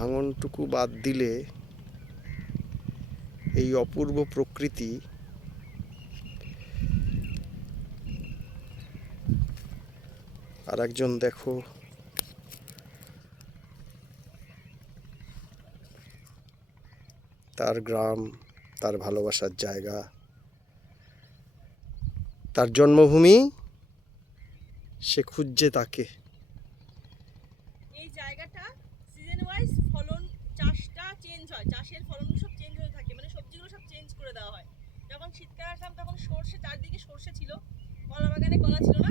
ভাঙনটুকু বাদ দিলে এই অপূর্ব প্রকৃতি আর একজন দেখো তার গ্রাম, তার ভালোবাসার জায়গা, তার জন্মভূমি, সে খুঁজছে তাকে। এই জায়গাটা সিজন ওয়াইজ ফলন চাষটা চেঞ্জ হয়, চাষের ফলন সব চেঞ্জ হতে থাকে, মানে সবজিগুলো সব চেঞ্জ করে দেওয়া হয়। যখন শীতকাল আসলাম তখন সর্ষে, চারদিকে সর্ষে ছিল, কলা বাগানে কলা ছিল না,